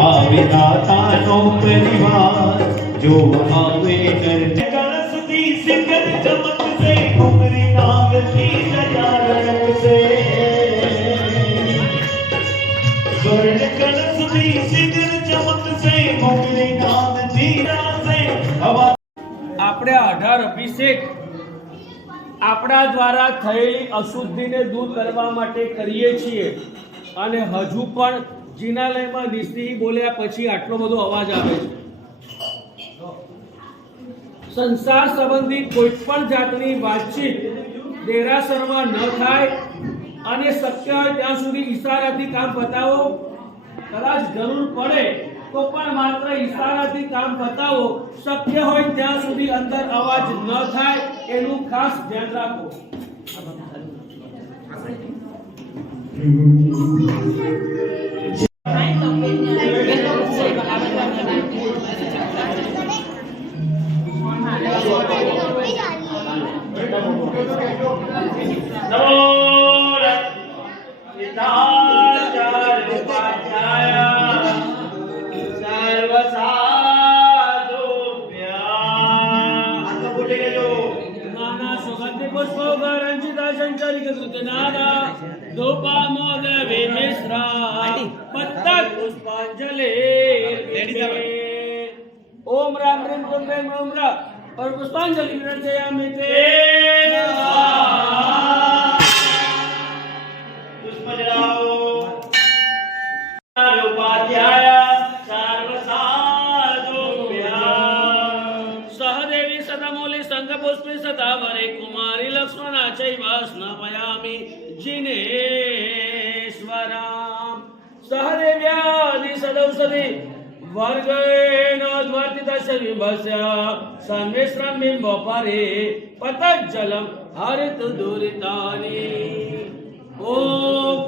આવે દાતાનો પરિવાર જો આવે ગણસતી સિંગર ચમકશે ઘુમરી નાગથી દયા રણકશે સ્વર્ણ ગણસતી સિંગર ચમકશે ઘુમરી નાગથી રાસે હવા આપણે 18 અભિષેક આપણા દ્વારા થયેલી અશુદ્ધિને દૂર કરવા માટે કરીએ છીએ અને હજુ પણ જિનાલયમાં નિસ્ત્રી બોલ્યા પછી આટલો બધો અવાજ આવે છે. સંસાર સંબંધી કોઈ પણ જાતની વાતચીત દેરાસરમાં ન થાય અને શક્ય હોય ત્યાં સુધી ઈશારાથી કામ પતાવો. કદાચ જરૂર પડે તો પણ માત્ર ઈશારાથી કામ પતાવો. શક્ય હોય ત્યાં સુધી અંદર અવાજ ન થાય એનું ખાસ ધ્યાન રાખો. ओम राम ह्रीं क्लीं ऐं ओम राम और पुष्पांजलि विरचयामि ते पुष्प जलाओ उपाध्याय सर्वसाधुभ्यां सहदेवी सदामूलि संघपुष्पे सदावरे कुमारी लक्ष्मणा चैव स्नापयामि जिनेश्वरां सहदेव्यादि सदौषधि वर्गेण द्वर्तितस्य बिम्बस्य संमिश्रं बिम्बोपरि पतज्जलं हरित दुरितानि ओम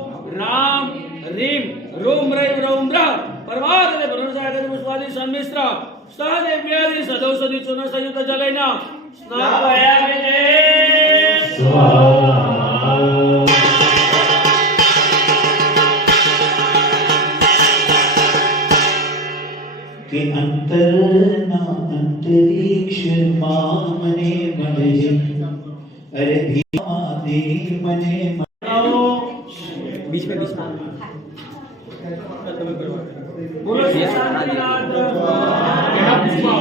राम ह्रीं रूम रैं रौम र परमार्थे परमसागरे पुष्पादि संमिश्र सहदेव्यादि सदौषधि चूर्ण संयुक्त जलेन स्नापयामि ते स्वाहा કે અંતરના અંતરિક્ષમાં મને મળે અરે ભીમાદે મને बीच में बोलो श्री शांतिनाथ यहाँ पुष्पा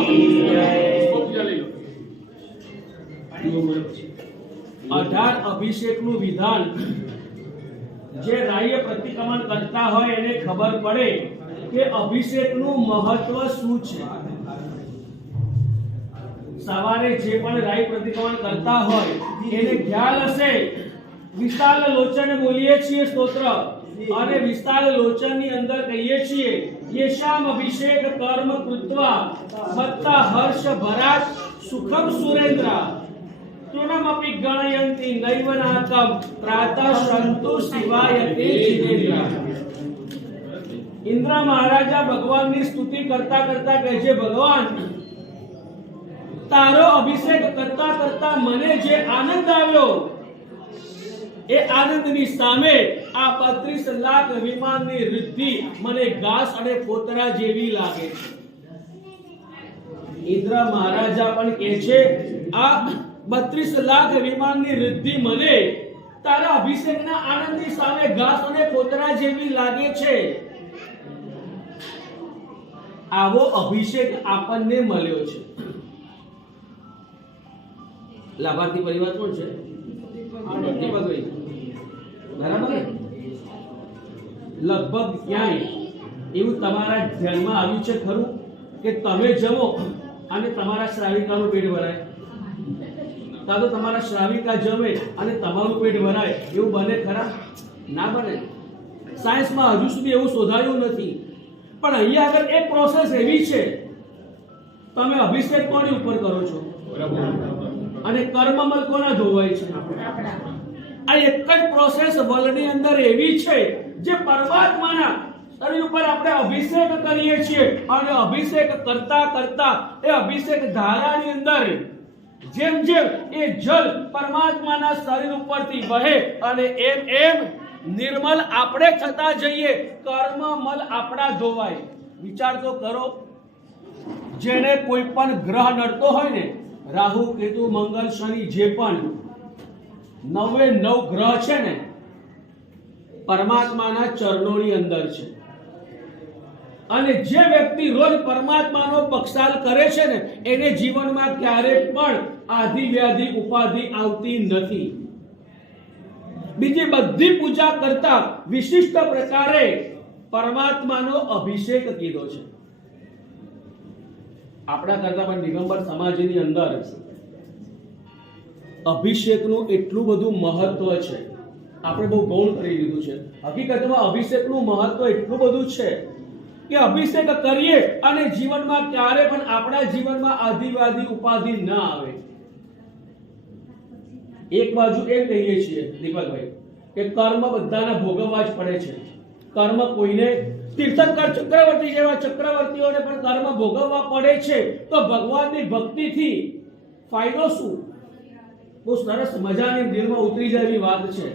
पूजा ले लो. 18 અભિષેકનું વિધાન જે રાય પ્રતિક્રમણ કરતા હોય એને ખબર પડે કે અભિષેકનું મહત્વ શું છે. સવારે જે પણ રાય પ્રતિક્રમણ કરતા હોય એને ખ્યાલ હશે. વિશાલ લોચન બોલીએ છીએ સ્તોત્ર અને વિશાલ લોચન ની અંદર કહીએ છીએ યેશામ અભિષેક કર્મ કૃત્વા મત્તા હર્ષ ભરાત સુખમ સુરેન્દ્ર તૃણમપી ગણયંતિ નૈવનાકમ પ્રાતઃ સંતુ શિવાયતે જીનેન્દ્ર. ઇન્દ્ર મહારાજા ભગવાનની સ્તુતિ કરતા કરતા કહે છે ભગવાન તારો અભિષેક કરતા કરતા મને જે આનંદ આવ્યો એ આનંદની સામે આ 32 લાખ વિમાનની વૃદ્ધિ મને ઘાસ અને પોતરા જેવી લાગે છે. ઇન્દ્ર મહારાજા પણ કહે છે આ 32 લાખ વિમાનની વૃદ્ધિ મને તારા અભિષેકના આનંદની સામે ઘાસ અને પોતરા જેવી લાગે છે. આવો અભિષેક આપણને મળ્યો છે. લાભાર્થી પરિવાર કોણ છે? બરાબર. લગભગ ક્યાંય એવું તમારા ધ્યાનમાં આવ્યું છે ખરું કે તમે જમો અને તમારા શ્રાવિકાનું પેટ ભરાય? કાં તો તમારા શ્રાવિકા જમે અને તમારું પેટ ભરાય એવું બને ખરા? ના બને. સાયન્સમાં હજુ સુધી એવું શોધાયું નથી. પણ અહીંયા આગળ એક પ્રોસેસ એવી છે તમે અભિષેક કોની ઉપર કરો છો અને કર્મમલ કોના ધોવાય છે? આ એક જ પ્રોસેસ વર્લ્ડની અંદર એવી છે જે પરમાત્માના શરીર ઉપર આપણે અભિષેક કરીએ છીએ અને અભિષેક કરતા કરતા એ અભિષેક ધારાની અંદર જેમ જેમ એ જલ પરમાત્માના શરીર ઉપરથી વહે અને એમ એમ નિર્મલ આપણે થતા જઈએ, કર્મમલ આપણા ધોવાય. વિચાર તો કરો, જેને કોઈ પણ ગ્રહ નડતો હોય ને, રાહુ કેતુ મંગળ શનિ જે પણ 9 ગ્રહ છે ને પરમાત્માના ચરણોની અંદર છે. અને જે વ્યક્તિ રોજ પરમાત્માનો પક્ષાલ કરે છે ને એને જીવનમાં ક્યારેક પણ આધિ વ્યાધિ ઉપાધિ આવતી નથી. બીજી બધી પૂજા કરતા વિશિષ્ટ પ્રકારે પરમાત્માનો અભિષેક કીધો છે. આપણા કરતા પણ દિગંબર સમાજની અંદર અભિષેકનું એટલું બધું મહત્વ છે, આપણે બહુ ગૌણ કરી દીધું છે. હકીકતમાં અભિષેકનું મહત્વ એટલું બધું છે કે અભિષેક કરીએ અને જીવનમાં ક્યારે પણ આપણા જીવનમાં આધિવાદી ઉપાધિ ન આવે. એક બાજુ એ કહીએ છીએ દીપકભાઈ કે કર્મ બધાના ભોગવવા જ પડે છે. કર્મ કોઈને તીર્થંકર ચક્રવર્તી જેવા ચક્રવર્તીઓને પણ કર્મ ભોગવવા પડે છે. તો ભગવાનની ભક્તિથી ફાયદો શું? બહુ સરસ મજાની દિલમાં ઉતરી જાય એવી વાત છે.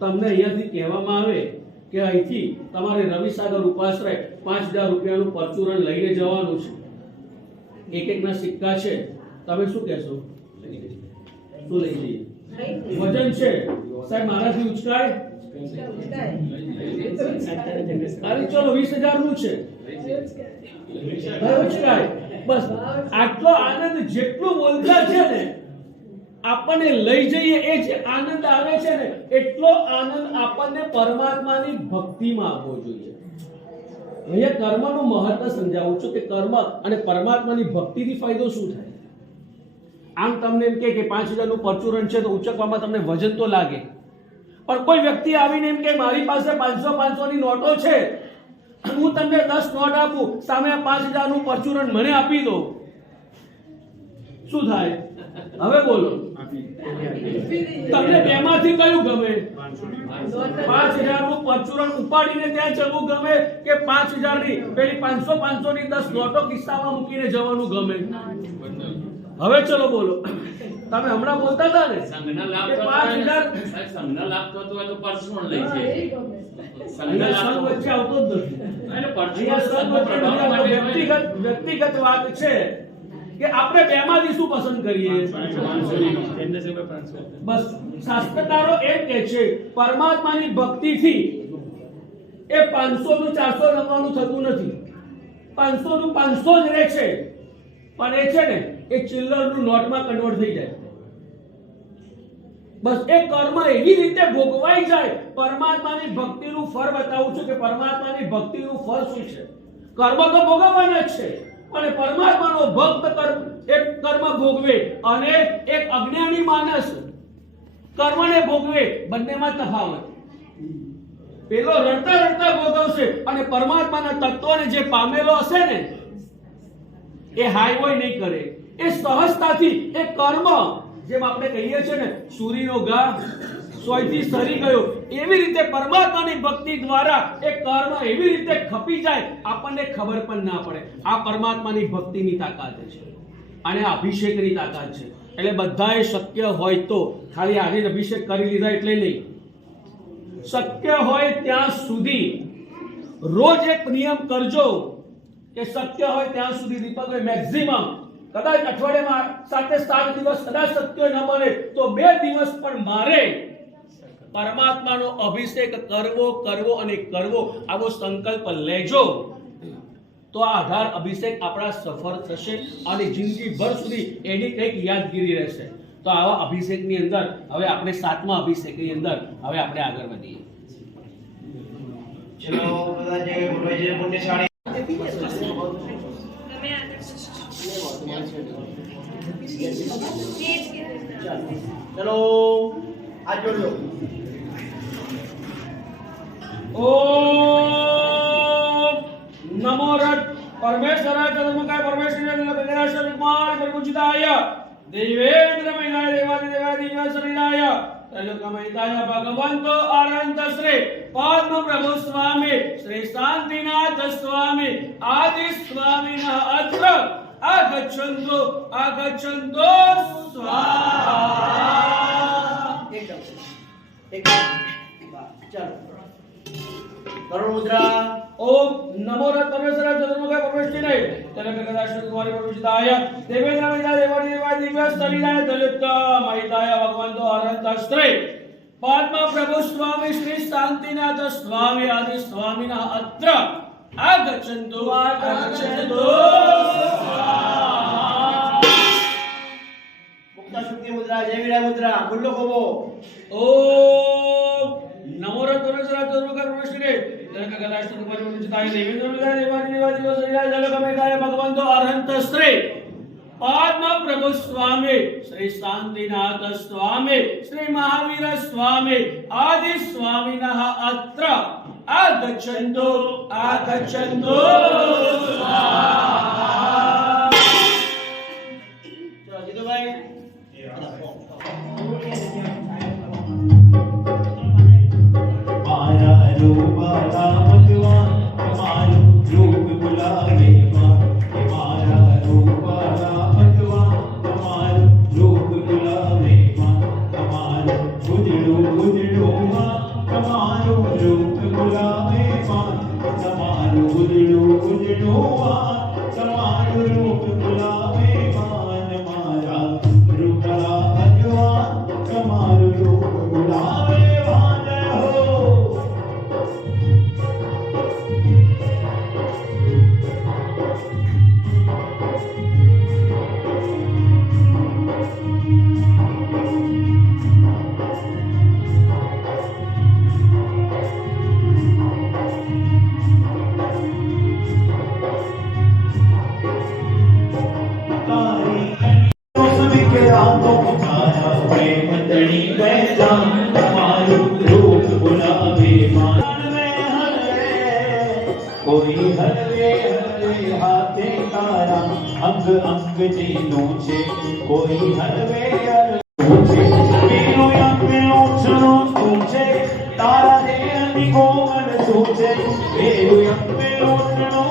તમને અહીંયાથી કહેવામાં આવે કે અહીંથી તમારે રવિસાગર ઉપાશ્રય 5000 રૂપિયાનું પરચુરણ લઈને જવાનું છે. એકના સિક્કા છે, તમે શું કહેશો? શું લઈ જઈએ? વજન છે સાહેબ મારાથી ઉચકાય? અરે ચલો 20000 નું છે, ઉચકાય. બસ આટલો આનંદ જેટલું બોલતા છે ને આપણને લઈ જઈએ એ જે આનંદ આવે છે ને એટલો આનંદ આપણને પરમાત્માની ભક્તિમાં આવવો જોઈએ. અહીંયા કર્મનું મહત્વ સમજાવું છું કે કર્મ અને પરમાત્માની ભક્તિથી ફાયદો શું થાય. આમ તમને એમ કે 5000 નું પરચુરણ છે તો ઉચકવામાં તમને વજન તો લાગે, પણ કોઈ વ્યક્તિ આવીને એમ કે મારી પાસે 500 ની નોટો છે, હું તમને 10 નોટ આપું, સામે 5000 નું પરચુરણ મને આપી દો, શું થાય? હવે બોલો, તમને બેમાંથી કયું ગમે? 5000 નું પરચુરણ ઉપાડીને ત્યાં જવું ગમે કે 5000 ની પેલી 500 ની 10 નોટો કિસ્સામાં મૂકીને જવાનું ગમે? હવે ચલો બોલો, તમે હમણાં બોલતા હતા ને સંઘના લાભ કે 5000 સંઘના લાભ થતો હોય તો પરચુરણ લઈ છે. સંઘના સંઘ વચ્ચે આવતો જ નથી. અને અહીંયા પરચુરણ સંઘ વચ્ચે પ્રભાવ માટે વ્યક્તિગત વાત છે કે આપણે બેમાંથી શું પસંદ કરીએ? બસ શાસ્ત્રકારો એમ કહે છે પરમાત્માની ભક્તિથી એ 500 નું 400 નંબરનું થતું નથી. 500 નું 500 જ રહે છે, પણ એ છે ને એ ચિલ્લરનું નોટમાં કન્વર્ટ થઈ જાય. બસ એ કર્મ એવી રીતે ભોગવાઈ જાય. પરમાત્માની ભક્તિનું ફળ બતાવું છું કે પરમાત્માની ભક્તિનું ફળ શું છે. કર્મ તો ભોગવવાના જ છે, અને પરમાત્માનો ભક્ત એક કર્મ ભોગવે અને એક અજ્ઞાની માણસ કર્મને ભોગવે, બંનેમાં તફાવત. પેલો રડતા રડતા ભોગવશે અને પરમાત્માના તત્વને જે પામેલો હશે ને એ હાઈવોય નહીં કરે. એ સહજતાથી એ કર્મ, જેમ આપણે કહીએ છીએ ને સૂરીનો ઘા સોયથી સરી ગયો, એવી રીતે પરમાત્માની ભક્તિ દ્વારા એ કર્મ એવી રીતે ખપી જાય આપણને ખબર પણ ના પડે. આ પરમાત્માની ભક્તિની તાકાત છે અને આ અભિષેકની તાકાત છે. એટલે બધાએ શક્ય હોય તો ખાલી આજે અભિષેક કરી લીધા એટલે નહીં, શક્ય હોય ત્યાં સુધી રોજ એક નિયમ કરજો કે શક્ય હોય ત્યાં સુધી દીપકભાઈ મેક્સિમમ કદાચ અઠવાડિયામાં 7 દિવસ કદાચ શક્ય ન બને તો 2 દિવસ પણ મારે પરમાત્માનો અભિષેક કરવો અને કરવો આવો સંકલ્પ લેજો તો આ 18 અભિષેક આપણા સફળ થશે અને જિંદગીભર સુધી એની કંઈક યાદગીરી રહેશે. તો આવા અભિષેકની અંદર હવે આપણે 7મા અભિષેકની અંદર હવે આપણે આગળ વધીએ. ચલો બધા જે ગુરુજી પુણ્યશાળી ચલો હાથ જોડજો. ઓમ નમો રટ પરમેશ્વરાય ચતુર્મુખાય પરમેશ્વરાય નરકેરાય કુમાર પ્રભુચિતાય દેવેન્દ્રમયાય દેવાદિદેવાય શરીરાય ત્રૈલોક્યમયાય ભગવંતો અનંત શ્રી પદ્મ પ્રભુ સ્વામી શ્રી શાંતિનાથ સ્વામી આદિ સ્વામીનઃ અત્ર આગચ્છન્તો સ્વાહા. એકદમ ચાલો કરુણ મુદ્રા. ओम नमो परमेश्वर चतुर्मुख परमेश्वराय तलक कदाश्रम कुमारी परमेश्वराय देवेंद्र वेदा देवादी देवादी दिव्य स्थलीलाय दलित महिताय भगवंतो अरहंतस्त्रे पद्म प्रभु स्वामी श्री शांतिनाथ स्वामी आदि स्वामिनः अत्र आगच्छन्तु आगच्छन्तु मुक्ता शुक्ति मुद्रा जय विजय मुद्रा गुल्लो खोबो ओम नमो परमेश्वर चतुर्मुख परमेश्वराय तलक कदाश्रम कुमारी परमेश्वराय देवेंद्र वेदा देवादी देवादी दिव्य स्थलीलाय दलित महिताय भगवंतो अरहंतस्त्रे पद्म प्रभु स्वामी श्री शांतिनाथ स्वामी श्री महावीर स्वामी आदि स्वामिनः अत्र आगच्छन्तु आगच्छन्तु चलो जीतू भाई मारा रूप भगवान मारो रूप बुलावे मारा रूप भगवान मारो रूप बुलावे मारो उजड़ो उजड़ो मारो रूप बुलावे मारो उजड़ो उजड़ो मारो रूप बुलावे मारा रूप भगवान मारो रूप बुलावे हो कोई हलवे हलवे हाथे तारा अंग अंग जीनों छे कोई हलवे हलवे मीनू अंग लोचनो तुझे तारा दे अनिको मन तुझे मीनू अंग लोचनो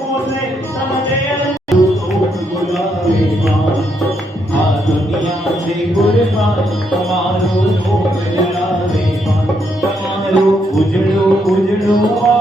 तुझे समझे बुलावे आ दुनिया से कुर्बान तुम्हारो रूप जलावे तुम्हारो उजड़ो उजड़ो